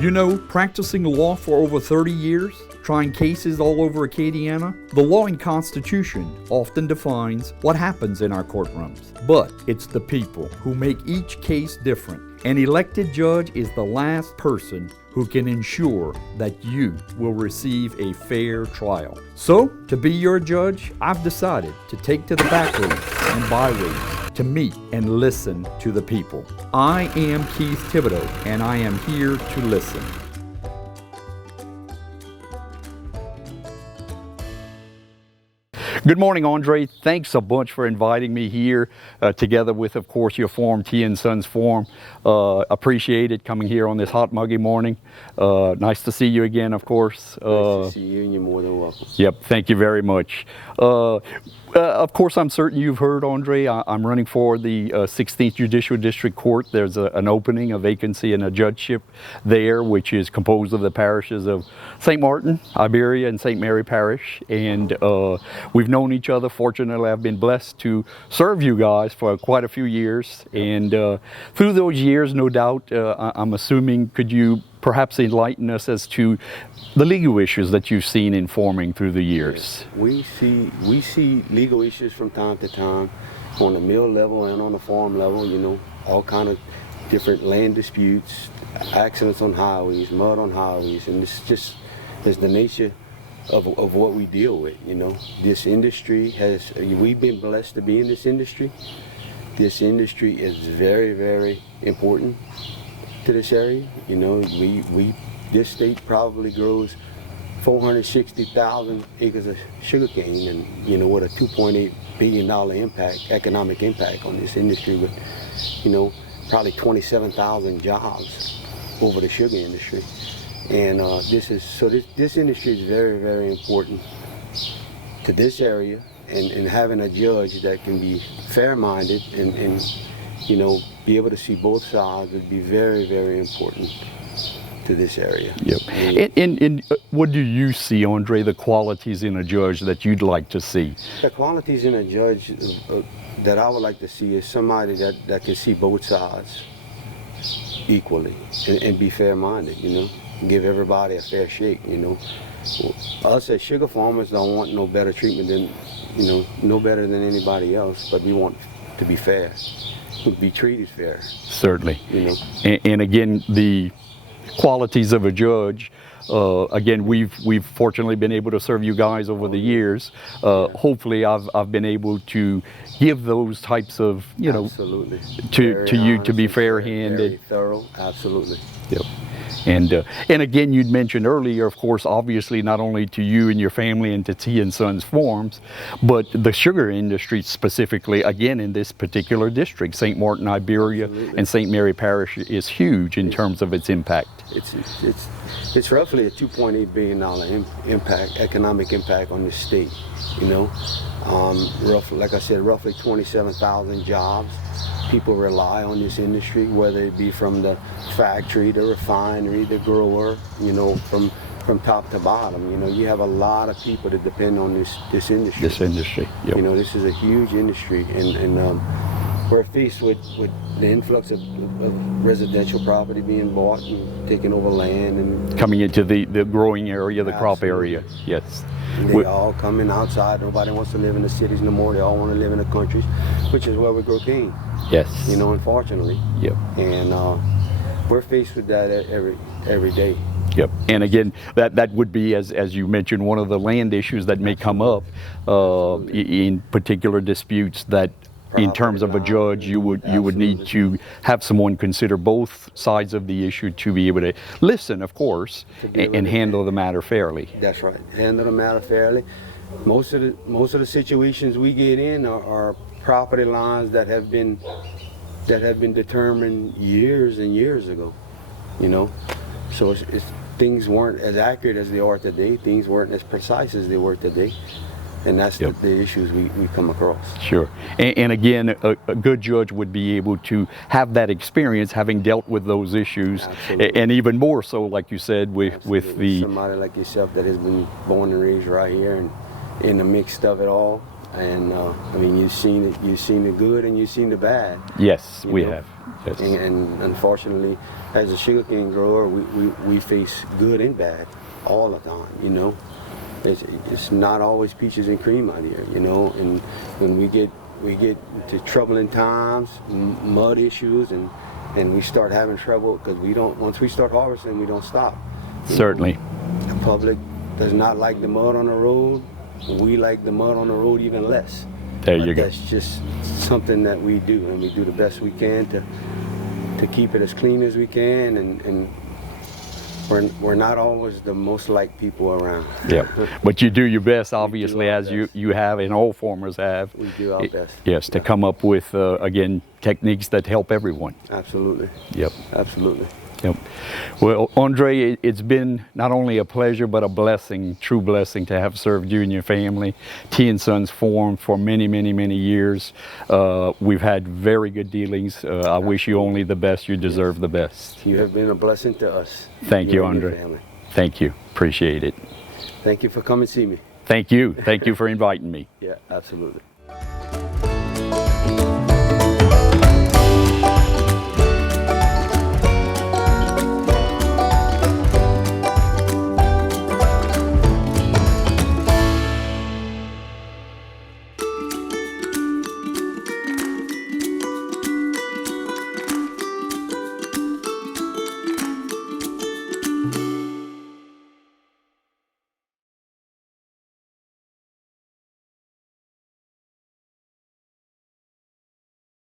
You know, practicing law for over 30 years, trying cases all over Acadiana, the law and Constitution often defines what happens in our courtrooms. But it's the people who make each case different. An elected judge is the last person who can ensure that you will receive a fair trial. So, to be your judge, I've decided to take to the back roads and byways to meet and listen to the people. I am Keith Thibodeaux, and I am here to listen. Good morning, Andre. Thanks a bunch for inviting me here, together with, of course, your firm, T & Sons Firm. Appreciate it coming here on this hot, muggy morning. Nice to see you again, of course. Nice to see you, and you're more than welcome. Yep, thank you very much. Of course, I'm certain you've heard, Andre, I'm running for the 16th Judicial District Court. There's an opening, a vacancy, and a judgeship there, which is composed of the parishes of St. Martin, Iberia, and St. Mary Parish. And we've known each other. Fortunately, I've been blessed to serve you guys for quite a few years. And through those years, no doubt, I'm assuming, could you perhaps enlighten us as to the legal issues that you've seen in forming through the years? We see legal issues from time to time on the mill level and on the farm level, you know, all kind of different land disputes, accidents on highways, mud on highways, and it's just is the nature of what we deal with, you know. This industry we've been blessed to be in this industry. This industry is very, very important to this area. You know, this state probably grows 460,000 acres of sugarcane, and you know, with a $2.8 billion economic impact on this industry, with, you know, probably 27,000 jobs over the sugar industry. And this industry is very, very important to this area, and having a judge that can be fair-minded and you know, be able to see both sides would be very, very important to this area. Yep. And what do you see, Andre, the qualities in a judge that you'd like to see? The qualities in a judge that I would like to see is somebody that can see both sides equally and be fair-minded, you know, give everybody a fair shake, you know. Us as sugar farmers don't want no better treatment than, you know, no better than anybody else, but we want to be fair. Would be treated fair. Certainly. You know. And again, the qualities of a judge, again, we've fortunately been able to serve you guys over the years. Hopefully I've been able to give those types of, you know, absolutely, to you to be fair-handed. Very thorough, absolutely. Yep. And again, you'd mentioned earlier, of course, obviously not only to you and your family and to T & Sons Farms, but the sugar industry specifically, again, in this particular district, St. Martin, Iberia, absolutely, and St. Mary Parish is huge in terms of its impact. It's roughly a $2.8 billion impact, economic impact on the state, you know. Roughly, like I said, roughly 27,000 jobs. People rely on this industry, whether it be from the factory, the refinery, the grower, you know, from top to bottom. You know, you have a lot of people that depend on this industry. This industry, yep. You know, this is a huge industry, and we're faced with the influx of residential property being bought and taking over land and coming into the growing area, the absolutely, crop area. Yes. They all coming outside. Nobody wants to live in the cities no more. They all want to live in the countries, which is where we grow cane. Yes. You know, unfortunately. Yep. And we're faced with that every day. Yep. And again, that would be, as you mentioned, one of the land issues that may come up in particular disputes that, in terms of a judge, you would need to have someone consider both sides of the issue to be able to listen, of course, and handle the matter fairly. That's right. Handle the matter fairly. Most of the situations we get in are property lines that have been determined years and years ago. You know, so things weren't as accurate as they are today. Things weren't as precise as they were today. And that's yep, the issues we come across. Sure. And again, a good judge would be able to have that experience, having dealt with those issues. Absolutely. And even more so, like you said, with the... Somebody like yourself that has been born and raised right here and in the mix of it all, And I mean, you've seen the good and you've seen the bad. Yes, You we know? have. Yes. And unfortunately, as a sugarcane grower, we face good and bad all the time, you know. It's not always peaches and cream out here, you know. And when we get into troubling times, mud issues, and we start having trouble because once we start harvesting, we don't stop. You Certainly. know, the public does not like the mud on the road. We like the mud on the road even less. There you go. That's just something that we do, and we do the best we can to keep it as clean as we can, and we're not always the most liked people around. Yeah, but you do your best, obviously, our as best. you have and all farmers have. We do our best. Yes, to come up with, again, techniques that help everyone. Absolutely. Yep. Absolutely. Yep. Well, Andre, it's been not only a pleasure, but a blessing, true blessing to have served you and your family. T & Sons Farm for many, many, many years. We've had very good dealings. I wish you only the best. You deserve the best. You have been a blessing to us. Thank you, and your Andre. family. Thank you. Appreciate it. Thank you for coming to see me. Thank you. Thank you for inviting me. Yeah, absolutely.